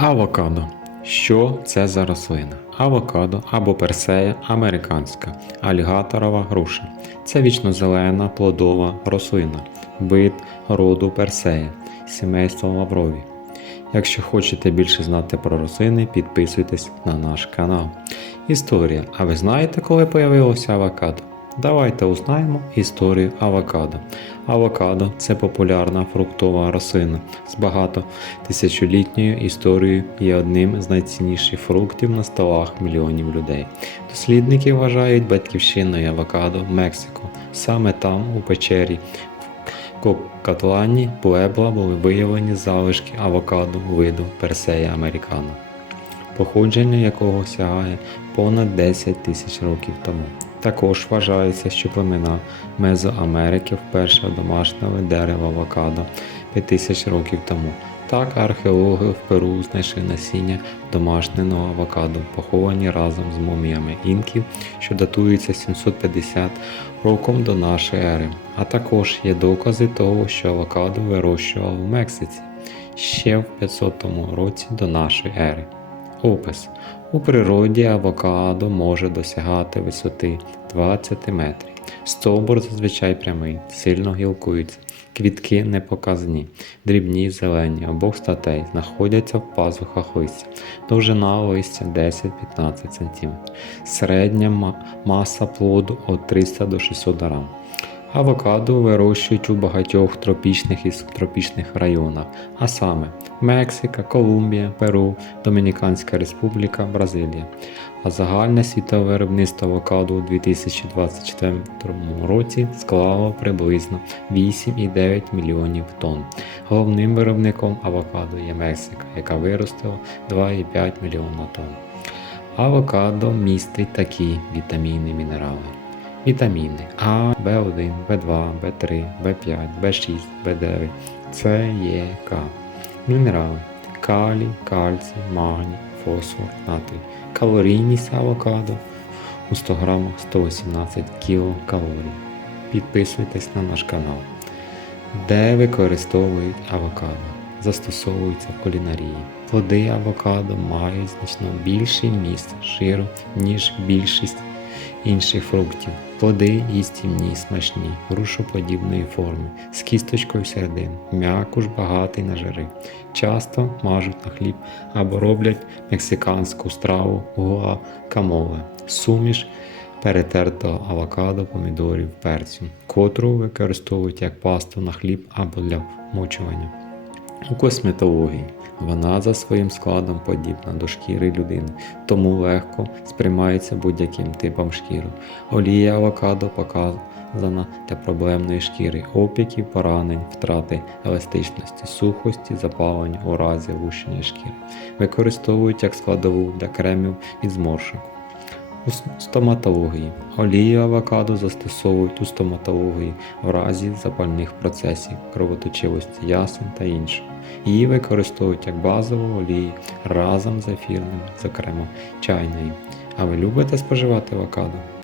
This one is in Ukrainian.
Авокадо. Що це за рослина? Авокадо або персея американська, алігаторова груша. Це вічнозелена плодова рослина, вид роду персея, сімейство лаврові. Якщо хочете більше знати про рослини, підписуйтесь на наш канал. Історія. А ви знаєте, коли появилося авокадо? Давайте узнаємо історію авокадо. Авокадо це популярна фруктова рослина з багато тисячолітньою історією і одним з найцінніших фруктів на столах мільйонів людей. Дослідники вважають батьківщиною авокадо Мексику. Саме там, у печері в Кокатлані Пуебла були виявлені залишки авокадо виду Персея американо, походження якого сягає понад 10 тисяч років тому. Також вважається, що племена Мезоамерики вперше одомашнили дерево авокадо 5000 років тому. Так археологи в Перу знайшли насіння домашненого авокадо, поховані разом з муміями інків, що датуються 750 роком до нашої ери. А також є докази того, що авокадо вирощували в Мексиці ще в 500 році до нашої ери. Опис. У природі авокадо може досягати висоти 20 метрів. Стовбур зазвичай прямий, сильно гілкується. Квітки непоказні, дрібні зелені обох статей знаходяться в пазухах листя. Довжина листя 10-15 см. Середня маса плоду від 300 до 600 грам. Авокадо вирощують у багатьох тропічних і субтропічних районах, а саме Мексика, Колумбія, Перу, Домініканська Республіка, Бразилія. А загальне світове виробництво авокадо у 2024 році склало приблизно 8,9 мільйонів тонн. Головним виробником авокадо є Мексика, яка виростила 2,5 мільйона тонн. Авокадо містить такі вітаміни мінерали. Вітаміни А, В1, В2, В3, В5, В6, В9, С, Е, К. Мінерали калій, кальцій, магній, фосфор, натрій. Калорійність авокадо у 100 грамах 118 кілокалорій. Підписуйтесь на наш канал, де використовують авокадо. Застосовуються в кулінарії. Плоди авокадо мають значно більший міст жиру, ніж більшість інших фруктів. Плоди їстівні, смачні, грушоподібної форми, з кісточкою всередині, м'якуш багатий на жири. Часто мажуть на хліб або роблять мексиканську страву гуакамоле, суміш перетертого авокадо, помідорів, перцю, котру використовують як пасту на хліб або для вмочування. У косметології вона за своїм складом подібна до шкіри людини, тому легко сприймається будь-яким типом шкіри. Олія авокадо показана для проблемної шкіри, опіків, поранень, втрати еластичності, сухості, запалень, у разі лущення шкіри. Використовують як складову для кремів від зморшок. У стоматології. Олію авокадо застосовують у стоматології в разі запальних процесів, кровоточивості ясен та іншого. Її використовують як базову олію разом з ефірним, зокрема чайною. А ви любите споживати авокадо?